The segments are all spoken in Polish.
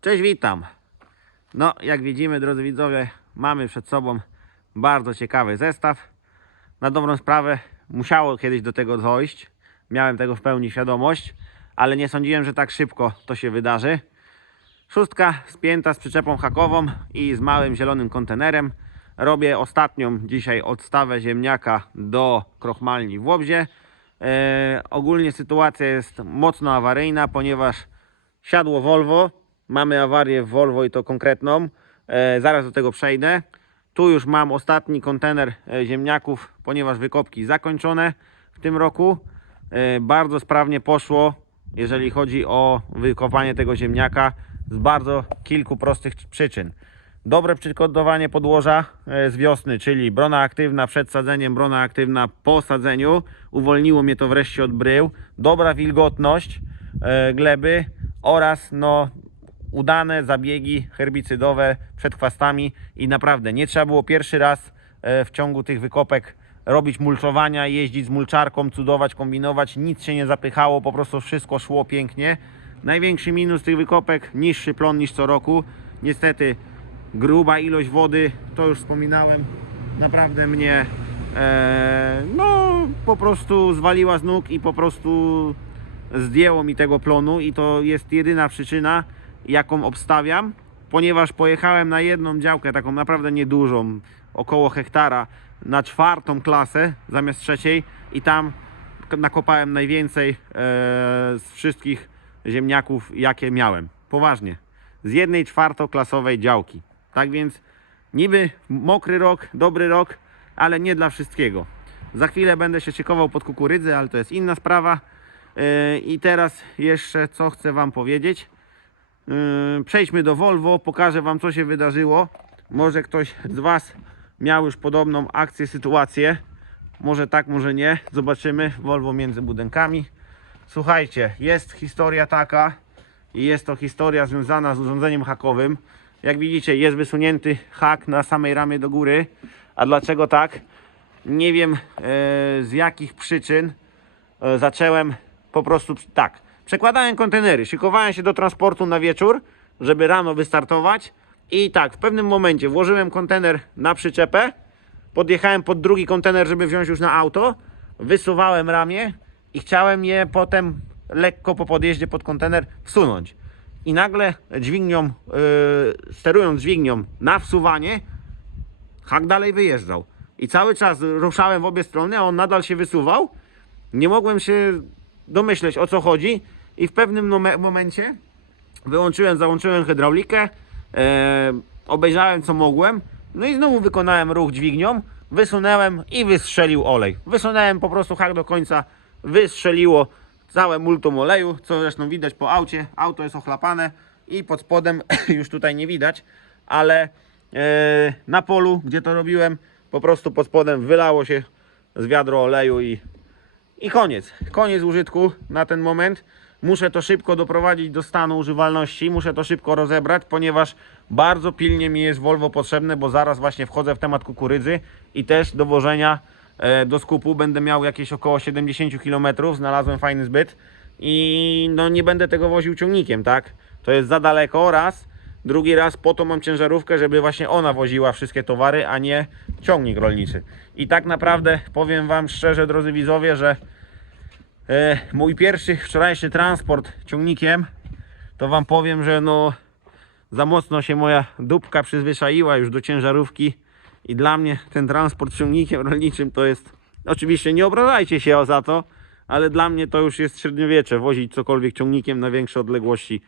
Cześć, witam. No, jak widzimy, drodzy widzowie, mamy przed sobą bardzo ciekawy zestaw. Na dobrą sprawę musiało kiedyś do tego dojść. Miałem tego w pełni świadomość, ale nie sądziłem, że tak szybko to się wydarzy. Szóstka spięta z przyczepą hakową i z małym zielonym kontenerem. Robię ostatnią dzisiaj odstawę ziemniaka do krochmalni w Łobzie. E, ogólnie sytuacja jest mocno awaryjna, ponieważ siadło Volvo. Mamy awarię w Volvo i to konkretną. E, zaraz do tego przejdę. Tu już mam ostatni kontener e, ziemniaków, ponieważ wykopki zakończone w tym roku. E, bardzo sprawnie poszło, jeżeli chodzi o wykopanie tego ziemniaka z bardzo kilku prostych przyczyn. Dobre przygotowanie podłoża e, z wiosny, czyli brona aktywna przed sadzeniem, brona aktywna po sadzeniu. Uwolniło mnie to wreszcie od brył. Dobra wilgotność e, gleby oraz no, udane zabiegi herbicydowe przed chwastami i naprawdę nie trzeba było pierwszy raz e, w ciągu tych wykopek robić mulczowania, jeździć z mulczarką, cudować, kombinować, nic się nie zapychało, po prostu wszystko szło pięknie. Największy minus tych wykopek, niższy plon niż co roku. Niestety gruba ilość wody, to już wspominałem, naprawdę mnie e, no po prostu zwaliła z nóg i po prostu zdjęło mi tego plonu i to jest jedyna przyczyna, jaką obstawiam, ponieważ pojechałem na jedną działkę, taką naprawdę niedużą, około hektara, na czwartą klasę zamiast trzeciej i tam nakopałem najwięcej e, z wszystkich ziemniaków, jakie miałem. Poważnie. Z jednej czwartoklasowej działki. Tak więc niby mokry rok, dobry rok, ale nie dla wszystkiego. Za chwilę będę się szykował pod kukurydzę, ale to jest inna sprawa. Yy, I teraz jeszcze co chcę Wam powiedzieć. Yy, Przejdźmy do Volvo, pokażę Wam co się wydarzyło. Może ktoś z Was miał już podobną akcję, sytuację. Może tak, może nie. Zobaczymy. Volvo między budynkami. Słuchajcie, jest historia taka i jest to historia związana z urządzeniem hakowym. Jak widzicie, jest wysunięty hak na samej ramie do góry. A dlaczego tak? Nie wiem e, z jakich przyczyn e, zacząłem po prostu tak. Przekładałem kontenery, szykowałem się do transportu na wieczór, żeby rano wystartować. I tak, w pewnym momencie włożyłem kontener na przyczepę, podjechałem pod drugi kontener, żeby wziąć już na auto, wysuwałem ramię i chciałem je potem lekko po podjeździe pod kontener wsunąć. I nagle dźwignią, yy, sterując dźwignią na wsuwanie, hak dalej wyjeżdżał. I cały czas ruszałem w obie strony, a on nadal się wysuwał. Nie mogłem się domyśleć o co chodzi i w pewnym momencie wyłączyłem, załączyłem hydraulikę, e, obejrzałem co mogłem, no i znowu wykonałem ruch dźwignią, wysunąłem i wystrzelił olej. Wysunąłem po prostu hak do końca, wystrzeliło całe multum oleju, co zresztą widać po aucie. Auto jest ochlapane i pod spodem już tutaj nie widać, ale e, na polu, gdzie to robiłem, po prostu pod spodem wylało się z wiadro oleju i i koniec. Koniec użytku na ten moment. Muszę to szybko doprowadzić do stanu używalności. Muszę to szybko rozebrać, ponieważ bardzo pilnie mi jest Volvo potrzebne, bo zaraz właśnie wchodzę w temat kukurydzy i też dowożenia e, do skupu. Będę miał jakieś około 70 km. Znalazłem fajny zbyt i no nie będę tego woził ciągnikiem, tak? To jest za daleko raz. Drugi raz po to mam ciężarówkę, żeby właśnie ona woziła wszystkie towary, a nie ciągnik rolniczy. I tak naprawdę powiem Wam szczerze, drodzy widzowie, że e, mój pierwszy wczorajszy transport ciągnikiem, to Wam powiem, że no za mocno się moja dupka przyzwyczaiła już do ciężarówki i dla mnie ten transport ciągnikiem rolniczym to jest, oczywiście nie obrażajcie się za to, ale dla mnie to już jest średniowiecze, wozić cokolwiek ciągnikiem na większe odległości.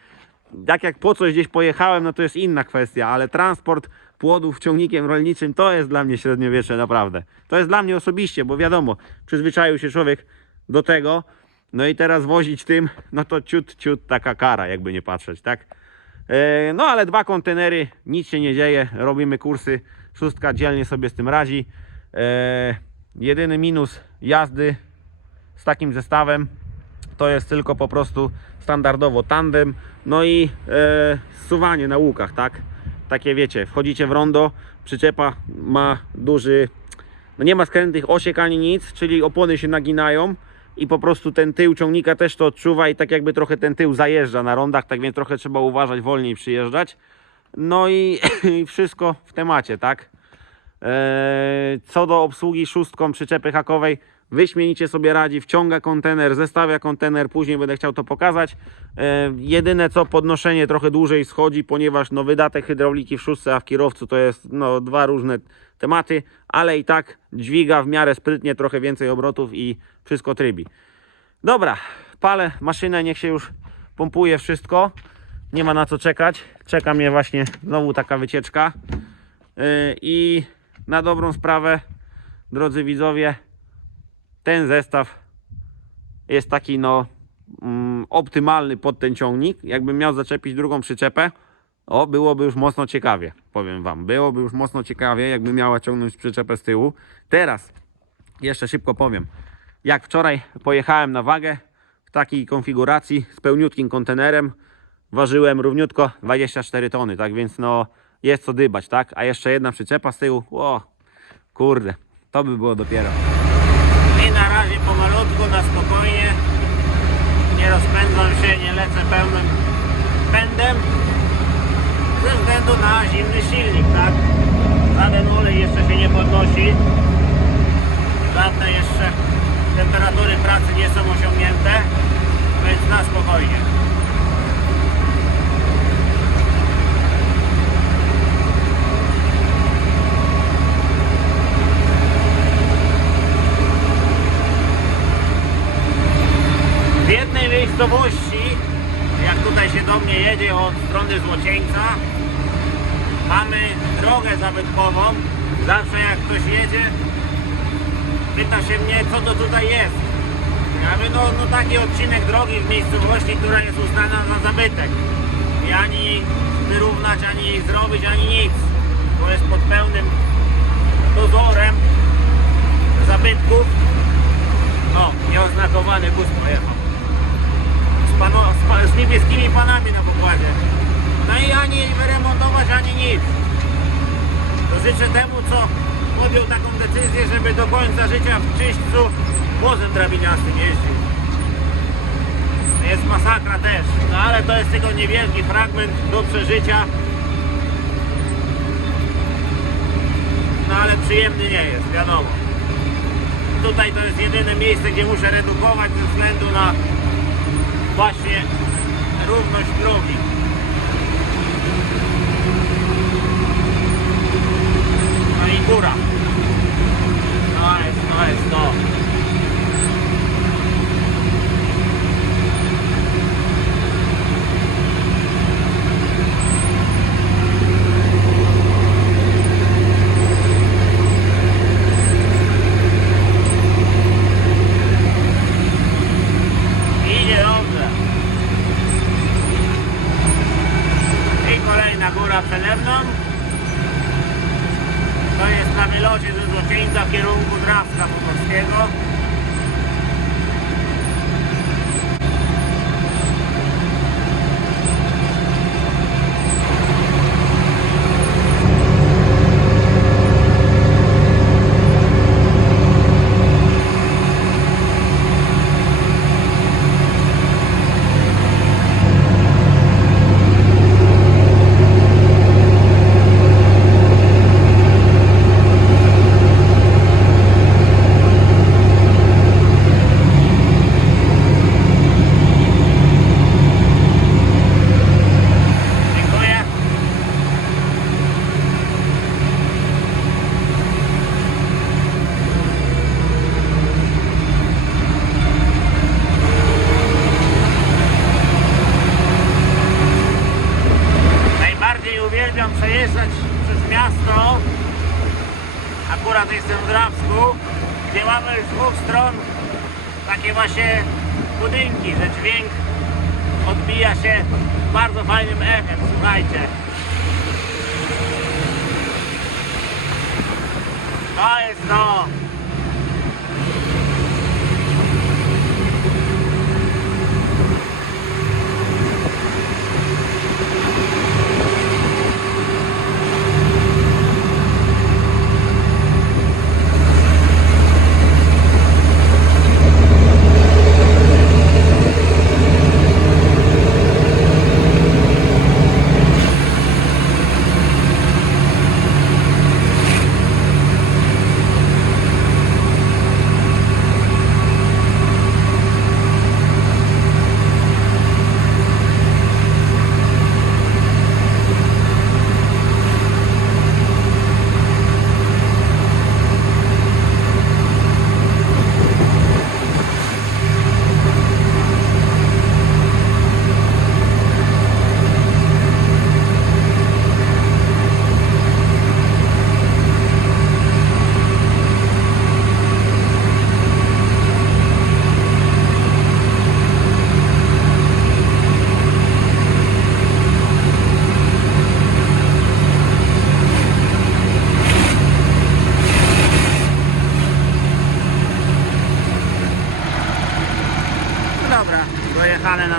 Tak jak po coś gdzieś pojechałem, no to jest inna kwestia, ale transport płodów ciągnikiem rolniczym to jest dla mnie średniowiecze naprawdę. To jest dla mnie osobiście, bo wiadomo, przyzwyczaił się człowiek do tego, no i teraz wozić tym, no to ciut, ciut taka kara, jakby nie patrzeć, tak? E, No ale dwa kontenery, nic się nie dzieje, robimy kursy, szóstka dzielnie sobie z tym radzi. E, Jedyny minus jazdy z takim zestawem to jest tylko po prostu standardowo tandem, no i e, zsuwanie na łukach, tak? Takie wiecie, wchodzicie w rondo, przyczepa ma duży, no nie ma skrętnych osiek ani nic, czyli opony się naginają i po prostu ten tył ciągnika też to odczuwa i tak jakby trochę ten tył zajeżdża na rondach, tak więc trochę trzeba uważać, wolniej przyjeżdżać. No i, i wszystko w temacie, tak? Eee, Co do obsługi szóstką przyczepy hakowej, wyśmienicie sobie radzi, wciąga kontener, zestawia kontener, później będę chciał to pokazać. Eee, Jedyne co podnoszenie trochę dłużej schodzi, ponieważ no, wydatek hydrauliki w szóstce, a w kierowcu to jest no, dwa różne tematy, ale i tak dźwiga w miarę sprytnie, trochę więcej obrotów i wszystko trybi. Dobra, palę maszynę, niech się już pompuje wszystko. Nie ma na co czekać. Czeka mnie właśnie znowu taka wycieczka. Yy, I na dobrą sprawę, drodzy widzowie, ten zestaw jest taki no mm, optymalny pod ten ciągnik. Jakbym miał zaczepić drugą przyczepę, o, byłoby już mocno ciekawie, powiem Wam. Byłoby już mocno ciekawie, jakby miała ciągnąć przyczepę z tyłu. Teraz, jeszcze szybko powiem, jak wczoraj pojechałem na wagę w takiej konfiguracji z pełniutkim kontenerem, ważyłem równiutko 24 tony, tak więc no jest co dybać, tak? A jeszcze jedna przyczepa z tyłu, o kurde, to by było dopiero. Na spokojnie, nie rozpędzam się, nie lecę pełnym pędem, ze względu na zimny silnik, tak? Żaden olej jeszcze się nie podnosi, żadne jeszcze temperatury pracy nie są osiągnięte, więc na spokojnie. W jednej miejscowości, jak tutaj się do mnie jedzie od strony Złocieńca, mamy drogę zabytkową. Zawsze jak ktoś jedzie, pyta się mnie, co to tutaj jest. Ja mówię, no, no taki odcinek drogi w miejscowości, która jest uznana za zabytek. I ani wyrównać, ani zrobić, ani nic. Bo jest pod pełnym dozorem zabytków. No, nieoznakowany bus pojechał. Z, pano, z, z niebieskimi panami na pokładzie. No i ani wyremontować, ani nic. To życzę temu, co podjął taką decyzję, żeby do końca życia w czyśćcu wozem drabiniastym jeździł. Jest masakra też, no ale to jest tylko niewielki fragment do przeżycia. No ale przyjemny nie jest, wiadomo. Tutaj to jest jedyne miejsce, gdzie muszę redukować ze względu na właśnie równość drogi. No i góra. No jest, no jest to. Idzie dobrze. I kolejna góra przede mną. To jest na wylocie ze Złocieńca w kierunku Drawska Pomorskiego. Dziękuję. Najbardziej uwielbiam przejeżdżać przez miasto. Akurat jestem w Drawsku, gdzie mamy z dwóch stron takie właśnie budynki, że dźwięk odbija się bardzo fajnym echem, słuchajcie. To jest to.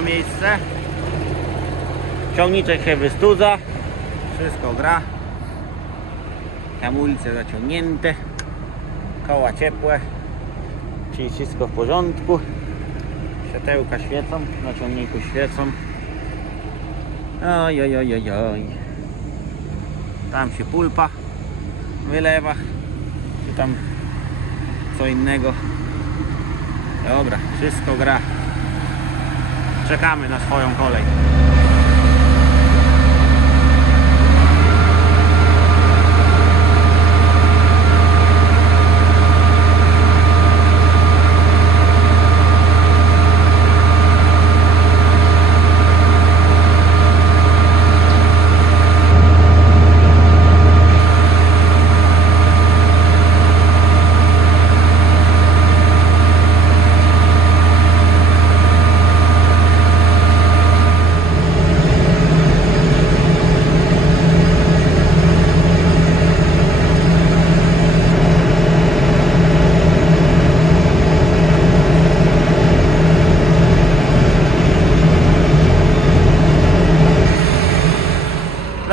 miejsce. Ciągniczek się wystudza. Wszystko gra. Hamulce zaciągnięte. Koła ciepłe. Czyli wszystko w porządku. Światełka świecą, na ciągniku świecą. Oj, oj, oj, oj, oj. Tam się pulpa wylewa. Czy tam co innego. Dobra, wszystko gra. Czekamy na swoją kolej.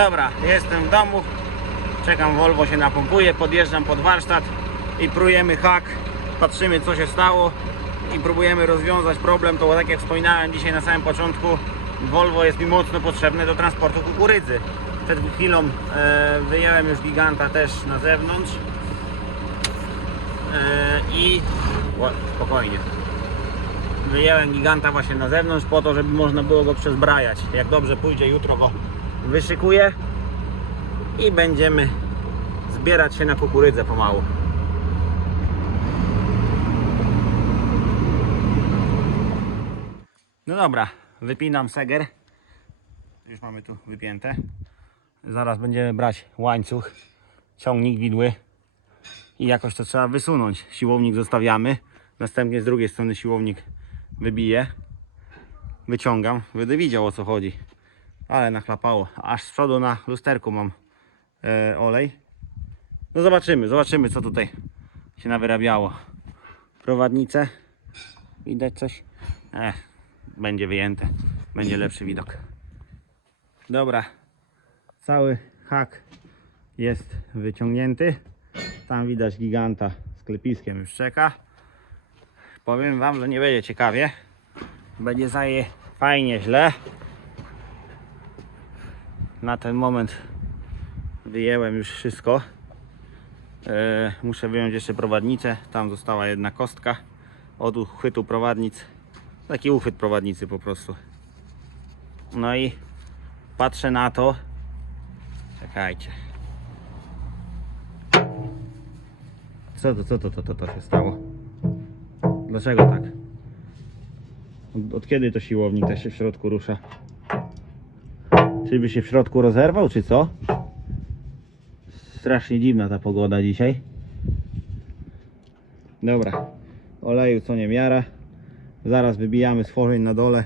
Dobra, jestem w domu. Czekam, Volvo się napompuje, podjeżdżam pod warsztat i prójemy hak. Patrzymy co się stało i próbujemy rozwiązać problem. To tak jak wspominałem dzisiaj na samym początku, Volvo jest mi mocno potrzebne do transportu kukurydzy. Przed chwilą e, wyjąłem już giganta też na zewnątrz e, i Ła- spokojnie. Wyjąłem giganta właśnie na zewnątrz po to, żeby można było go przezbrajać. Jak dobrze pójdzie, jutro go wyszykuję i będziemy zbierać się na kukurydzę pomału. No dobra, wypinam seger. Już mamy tu wypięte. Zaraz będziemy brać łańcuch, ciągnik widły i jakoś to trzeba wysunąć. Siłownik zostawiamy. Następnie z drugiej strony siłownik wybiję. Wyciągam. Będę widział o co chodzi. Ale nachlapało. Aż z przodu na lusterku mam olej. No zobaczymy, zobaczymy co tutaj się nawyrabiało. Prowadnice. Widać coś? Ech, będzie wyjęte. Będzie lepszy widok. Dobra. Cały hak jest wyciągnięty. Tam widać giganta z klepiskiem już czeka. Powiem wam, że nie będzie ciekawie. Będzie zaje fajnie, źle. Na ten moment wyjęłem już wszystko. E, muszę wyjąć jeszcze prowadnicę. Tam została jedna kostka od uchwytu prowadnic. Taki uchwyt prowadnicy po prostu. No i patrzę na to. Czekajcie. Co to, co to, to, to, to się stało? Dlaczego tak? Od, od kiedy to siłownik tak się w środku rusza? Czy by się w środku rozerwał, czy co? Strasznie dziwna ta pogoda dzisiaj. Dobra, oleju co nie miara. Zaraz wybijamy stworzeń na dole.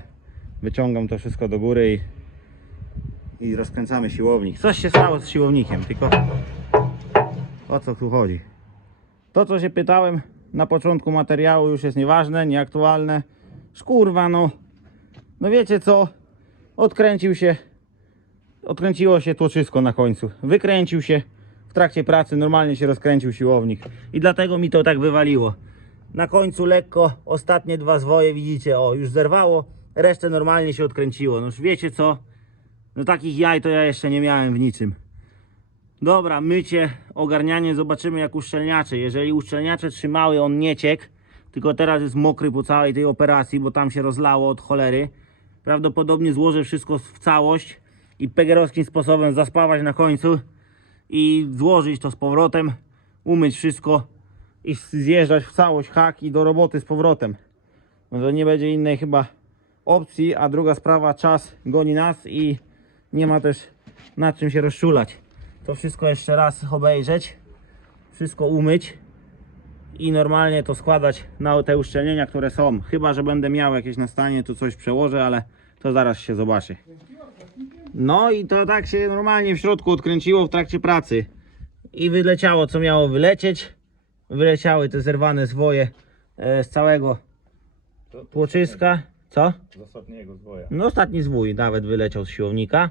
Wyciągam to wszystko do góry i, i rozkręcamy siłownik. Coś się stało z siłownikiem, tylko o co tu chodzi? To co się pytałem na początku materiału już jest nieważne, nieaktualne. Szkurwa no. No wiecie co? Odkręcił się odkręciło się tłoczysko na końcu. Wykręcił się w trakcie pracy, normalnie się rozkręcił siłownik. I dlatego mi to tak wywaliło. Na końcu lekko, ostatnie dwa zwoje widzicie, o już zerwało, resztę normalnie się odkręciło. No już wiecie co? No takich jaj to ja jeszcze nie miałem w niczym. Dobra, mycie, ogarnianie, zobaczymy jak uszczelniacze. Jeżeli uszczelniacze trzymały, on nie ciekł, tylko teraz jest mokry po całej tej operacji, bo tam się rozlało od cholery. Prawdopodobnie złożę wszystko w całość i pegerowskim sposobem zaspawać na końcu i złożyć to z powrotem, umyć wszystko i zjeżdżać w całość hak i do roboty z powrotem. No to nie będzie innej chyba opcji, a druga sprawa, czas goni nas i nie ma też nad czym się rozczulać. To wszystko jeszcze raz obejrzeć, wszystko umyć i normalnie to składać na te uszczelnienia, które są. Chyba, że będę miał jakieś na stanie, to coś przełożę, ale to zaraz się zobaczy. No i to tak się normalnie w środku odkręciło w trakcie pracy. I wyleciało co miało wylecieć. Wyleciały te zerwane zwoje e, z całego tłoczyska. Co? Z ostatniego zwoja. No ostatni zwój nawet wyleciał z siłownika.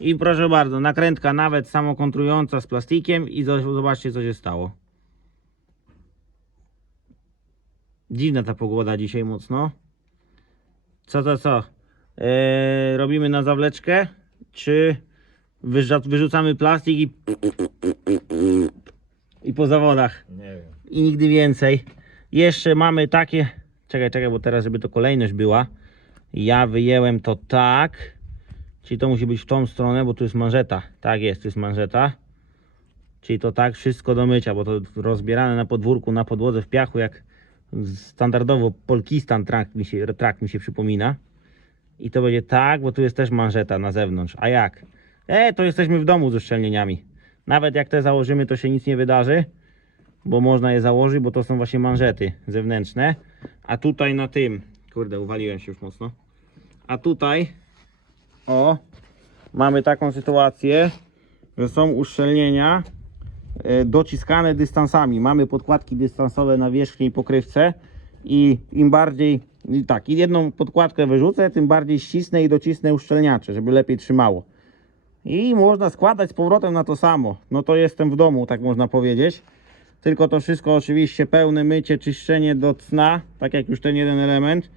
I proszę bardzo, nakrętka nawet samokontrująca z plastikiem i zo- zobaczcie co się stało. Dziwna ta pogoda dzisiaj mocno. Co to co? Eee, robimy na zawleczkę? Czy wyrzucamy plastik i, i po zawodach? Nie wiem. i nigdy więcej. Jeszcze mamy takie. Czekaj, czekaj, bo teraz, żeby to kolejność była. Ja wyjęłem to tak. Czyli to musi być w tą stronę, bo tu jest manżeta. Tak jest, tu jest manżeta. Czyli to tak wszystko do mycia, bo to rozbierane na podwórku, na podłodze w piachu, jak standardowo Polkistan track mi się, track mi się przypomina. I to będzie tak, bo tu jest też manżeta na zewnątrz. A jak? E, to jesteśmy w domu z uszczelnieniami. Nawet jak te założymy, to się nic nie wydarzy bo można je założyć, bo to są właśnie manżety zewnętrzne. A tutaj na tym, kurde, uwaliłem się już mocno. A tutaj, o, mamy taką sytuację, że są uszczelnienia e, dociskane dystansami. Mamy podkładki dystansowe na wierzchniej pokrywce i im bardziej, i tak, i jedną podkładkę wyrzucę, tym bardziej ścisnę i docisnę uszczelniacze, żeby lepiej trzymało. I można składać z powrotem na to samo. No to jestem w domu, tak można powiedzieć. Tylko to wszystko oczywiście pełne mycie, czyszczenie do cna, tak jak już ten jeden element.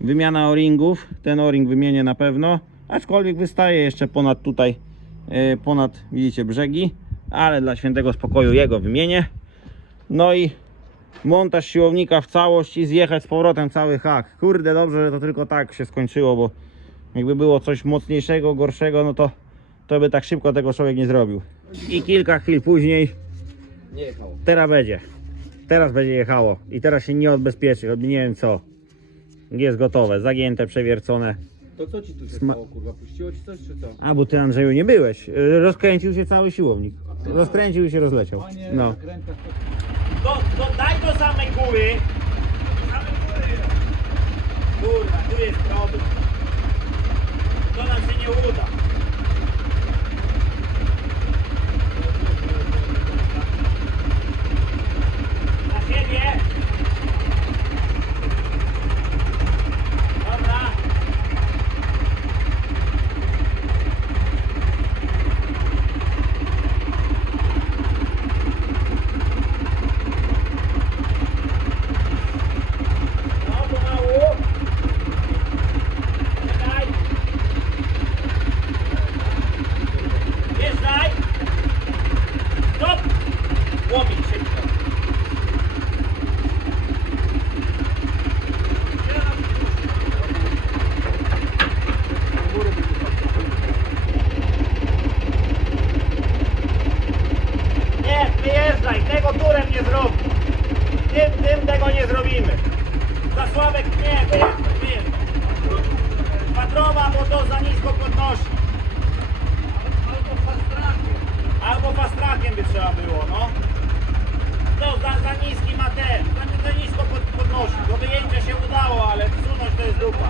Wymiana o-ringów, ten o-ring wymienię na pewno, aczkolwiek wystaje jeszcze ponad tutaj, e, ponad widzicie brzegi, ale dla świętego spokoju jego wymienię. No i montaż siłownika w całość i zjechać z powrotem cały hak. Kurde, dobrze, że to tylko tak się skończyło, bo jakby było coś mocniejszego, gorszego, no to, to by tak szybko tego człowiek nie zrobił. I kilka chwil później Nie jechało. Teraz będzie. Teraz będzie jechało. I teraz się nie odbezpieczy. Nie wiem co. Jest gotowe. Zagięte, przewiercone. To co ci tu się Sma- stało, kurwa? Puściło ci coś, czy co? A, bo ty Andrzeju nie byłeś. Rozkręcił się cały siłownik. Rozkręcił i się rozleciał. No. To, to daj do samej góry. Samej góry. Kurwa, tu jest problem. To nam się nie uda. Na siebie. Dobra. No, pomału. Czekaj. Wjeżdżaj. Stop. Łomić szybko. Nie, wyjeżdżaj, tego turem nie zrobi. Tym, tym tego nie zrobimy. Zasławek nie, wyjeżdżaj, wyjeżdżaj. Patrowa, bo to za nisko podnosi. Albo fastrakiem. Albo fastrakiem by trzeba było, no. To za, za niski ma ten, za, za nisko pod, podnosi. Do wyjęcia się udało, ale wsunąć to jest dupa.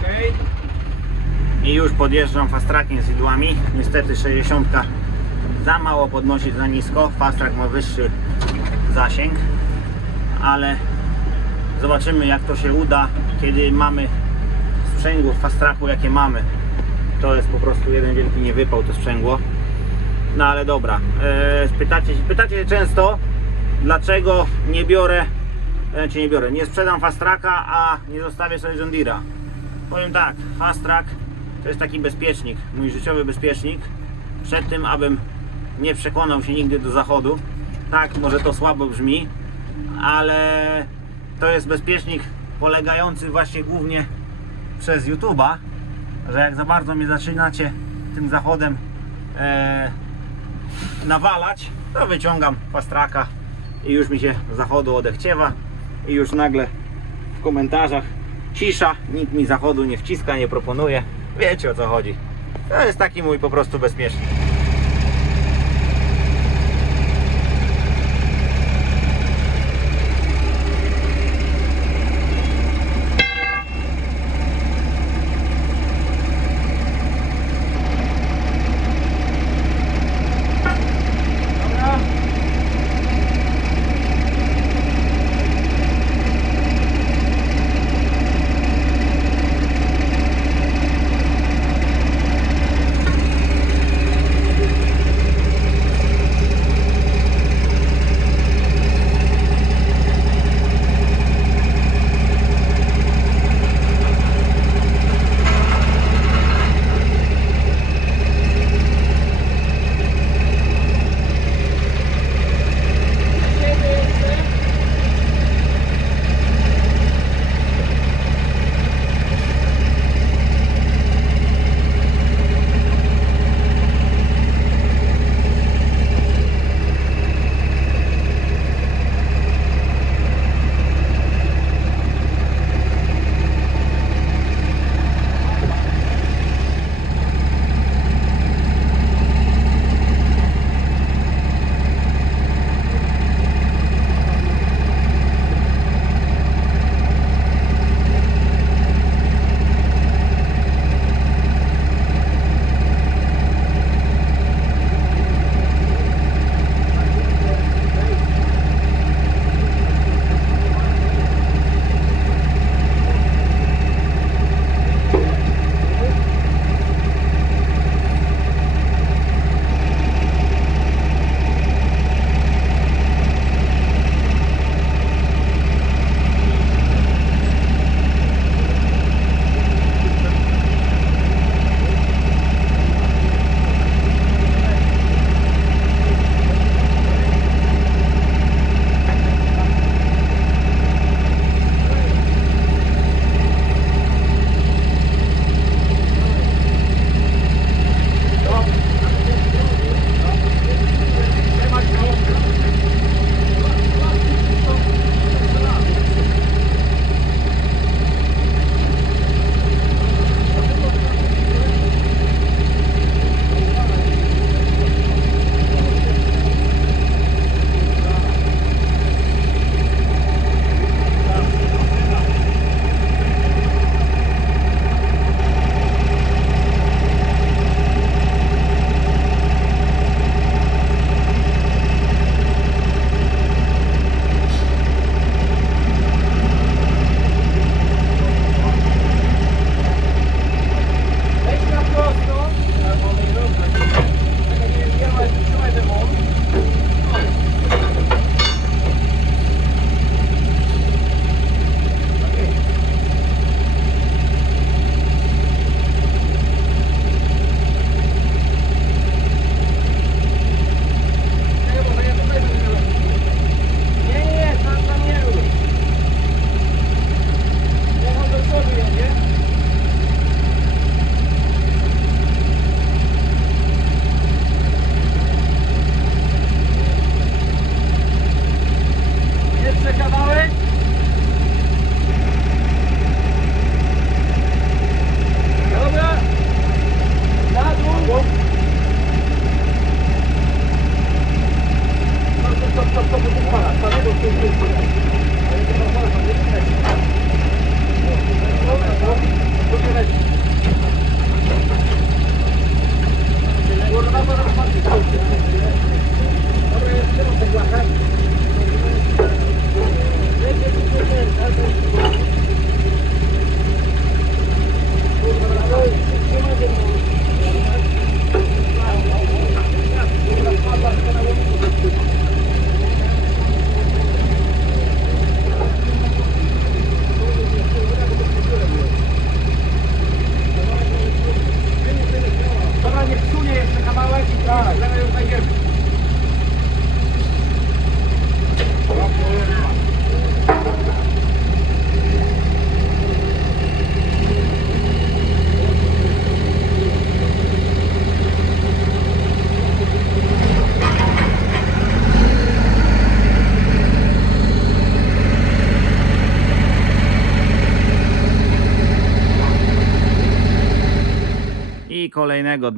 Okej. I już podjeżdżam fastrakiem z idłami. Niestety 60 za mało podnosi za nisko. Fastrak ma wyższy zasięg, ale zobaczymy jak to się uda, kiedy mamy sprzęgło w fastraku jakie mamy. To jest po prostu jeden wielki niewypał to sprzęgło. No ale dobra, eee, pytacie, pytacie się często, dlaczego nie biorę, e, czy nie biorę, nie sprzedam fastraka, a nie zostawię sobie John Deere'a. Powiem tak, Fast Track to jest taki bezpiecznik, mój życiowy bezpiecznik. Przed tym, abym nie przekonał się nigdy do zachodu. Tak, może to słabo brzmi, ale to jest bezpiecznik polegający właśnie głównie przez YouTube'a, że jak za bardzo mnie zaczynacie tym zachodem e, nawalać, to wyciągam Fast Tracka i już mi się zachodu odechciewa i już nagle w komentarzach cisza, nikt mi zachodu nie wciska, nie proponuje. Wiecie o co chodzi. To jest taki mój po prostu bezpiecznik.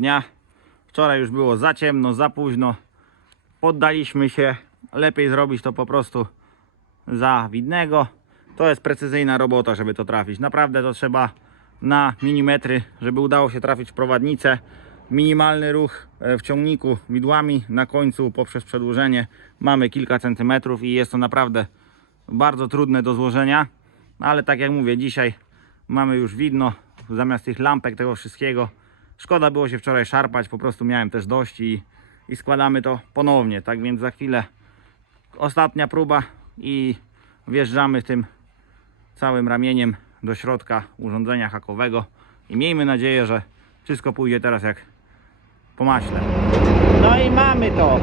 Dnia. Wczoraj już było za ciemno, za późno. Poddaliśmy się. Lepiej zrobić to po prostu za widnego. To jest precyzyjna robota, żeby to trafić. Naprawdę to trzeba na milimetry, żeby udało się trafić w prowadnicę. Minimalny ruch e, w ciągniku widłami na końcu poprzez przedłużenie mamy kilka centymetrów i jest to naprawdę bardzo trudne do złożenia. Ale tak jak mówię, dzisiaj mamy już widno zamiast tych lampek, tego wszystkiego. Szkoda było się wczoraj szarpać, po prostu miałem też dość i, i składamy to ponownie. Tak więc za chwilę ostatnia próba i wjeżdżamy tym całym ramieniem do środka urządzenia hakowego i miejmy nadzieję, że wszystko pójdzie teraz jak po maśle. No i mamy to.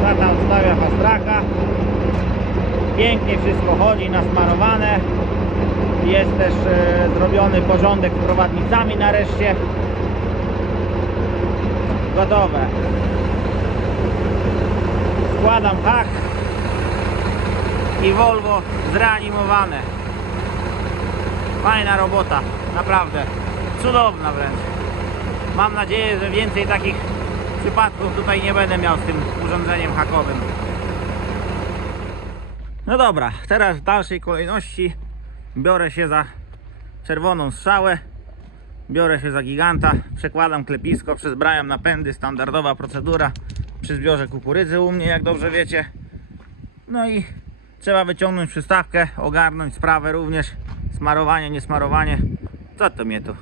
Tata odstawia fastraka. Pięknie wszystko chodzi, nasmarowane. Jest też e, zrobiony porządek z prowadnicami nareszcie. Gotowe. Składam hak i Volvo zreanimowane. Fajna robota, naprawdę. Cudowna wręcz. Mam nadzieję, że więcej takich przypadków tutaj nie będę miał z tym urządzeniem hakowym. No dobra, teraz w dalszej kolejności biorę się za czerwoną strzałę, biorę się za giganta, przekładam klepisko, przezbrałem napędy, standardowa procedura przy zbiorze kukurydzy u mnie, jak dobrze wiecie. No i trzeba wyciągnąć przystawkę, ogarnąć sprawę również, smarowanie, niesmarowanie. Co to mnie tu?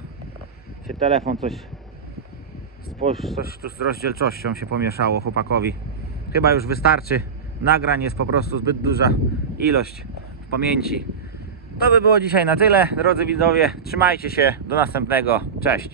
Się telefon coś coś tu z rozdzielczością się pomieszało chłopakowi. Chyba już wystarczy. Nagrań jest po prostu zbyt duża ilość w pamięci. To by było dzisiaj na tyle, drodzy widzowie. Trzymajcie się, do następnego. Cześć.